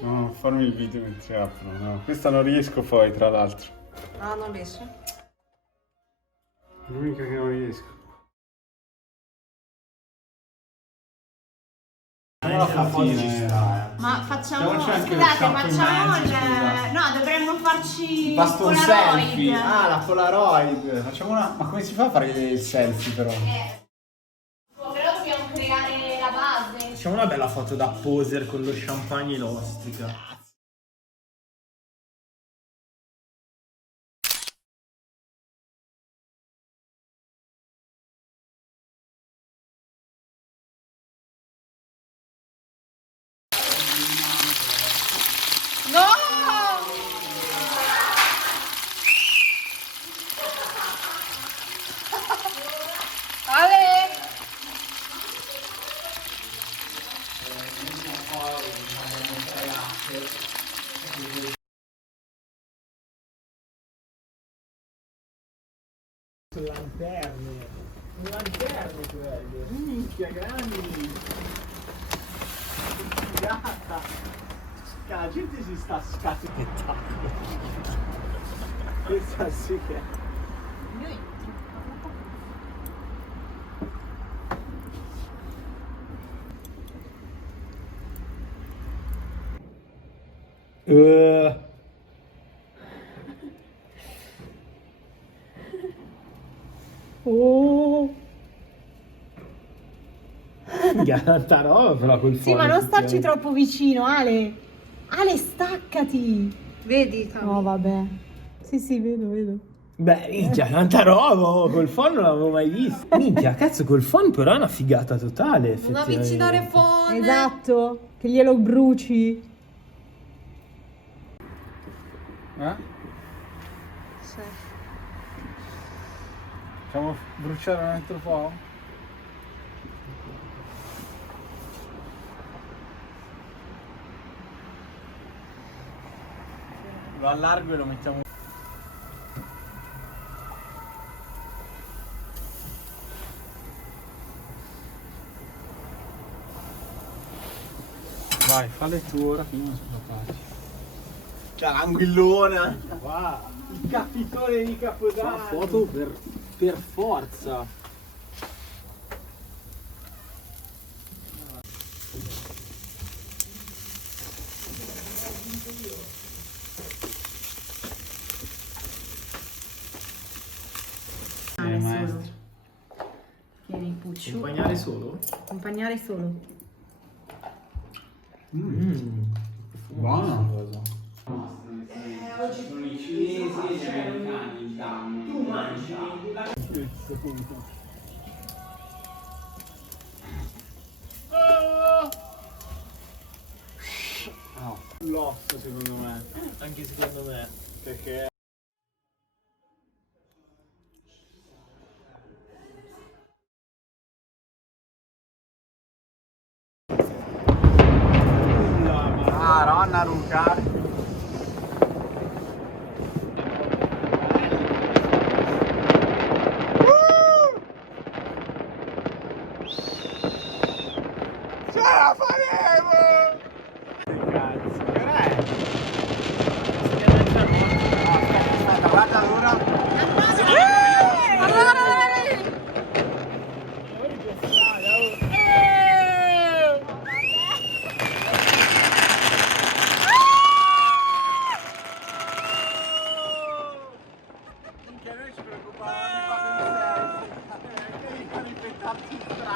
No, farmi il video mentre aprono, no. Questa non riesco poi, tra l'altro. Ah, non riesci? L'unica che non riesco. La foto ci sta, Ma facciamo... Facciamoci anche Scusate, lo facciamo shampoo in mezzo, il... No, dovremmo farci basta un Polaroid. selfie. Ah, la Polaroid. Facciamo una. Ma come si fa a fare il selfie però? Però dobbiamo creare la base. Facciamo una bella foto da poser con lo champagne e l'ostica. No! Ale! Lanterne quelle. Minchia, grandi. Figata. La gente si sta scatettando. Questa sì che... Oh! Tanta roba però col Sì, ma non starci troppo vicino, Ale. Ale, staccati. Vedi? No, vabbè. Sì, sì, vedo. Beh, minchia, tanta roba, col phon non l'avevo mai visto. Minchia, cazzo, col phon però è una figata totale, Non avvicinare phon. Esatto, che glielo bruci. Sì. Facciamo bruciare un altro po'? Lo allargo e lo mettiamo. Vai, falle tu ora, prima sono capaci. C'è l'anguillona. Wow. Il capitone di Capodanno. Fa foto per forza. Maestro. Tieni, puccio. Accompagnare solo? Accompagnare solo. Buono. Oggi sono i cinesi e gli americani. Tu mangi. L'osso secondo me. Anche secondo me. Perché... Maronna Luca. Ce la faremo! Che cazzo, che è?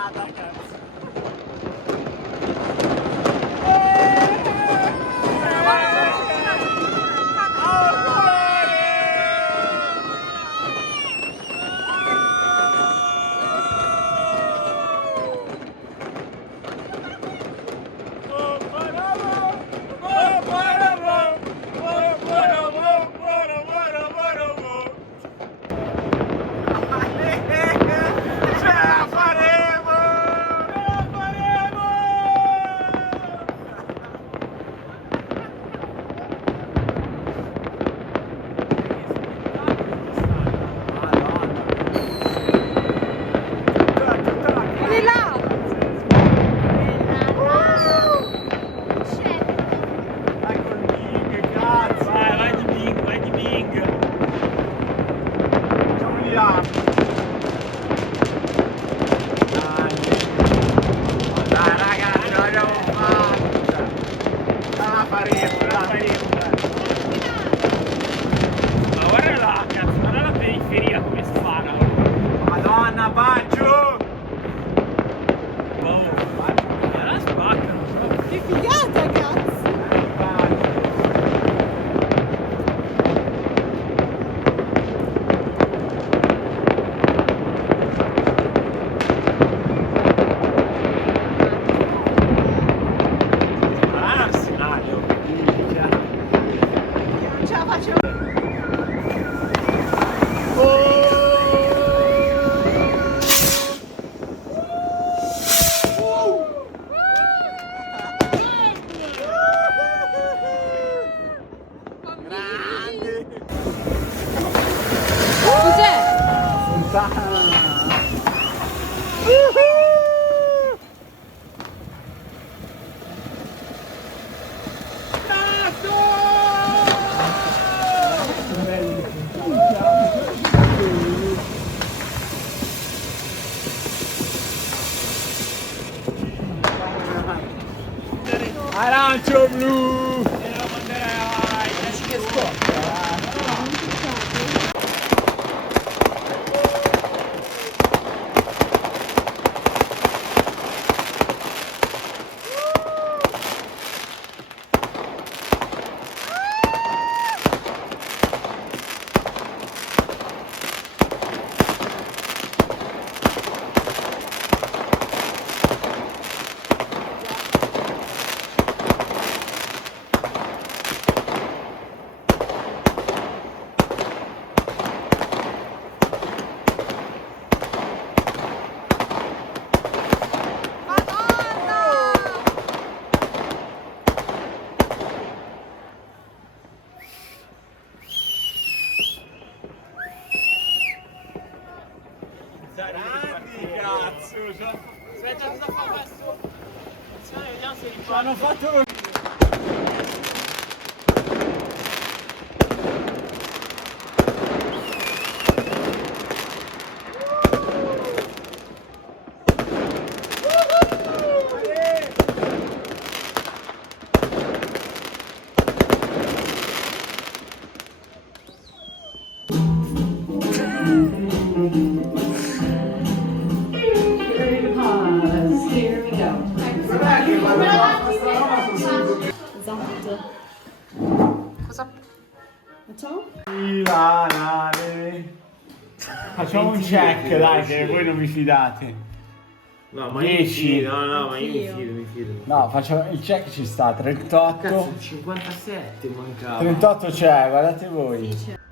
fregata, cazzo. Arancio blu! Aspetta, cosa fa questo? Vediamo se li hanno fatto. Esatto. Cosa facciamo? Facciamo un check, dai, che voi non vi fidate. No, ma 10. No, ma io mi fido. No, facciamo il check, ci sta 38. Cazzo, 57 mancava. 38 c'è, guardate voi. Sì, c'è.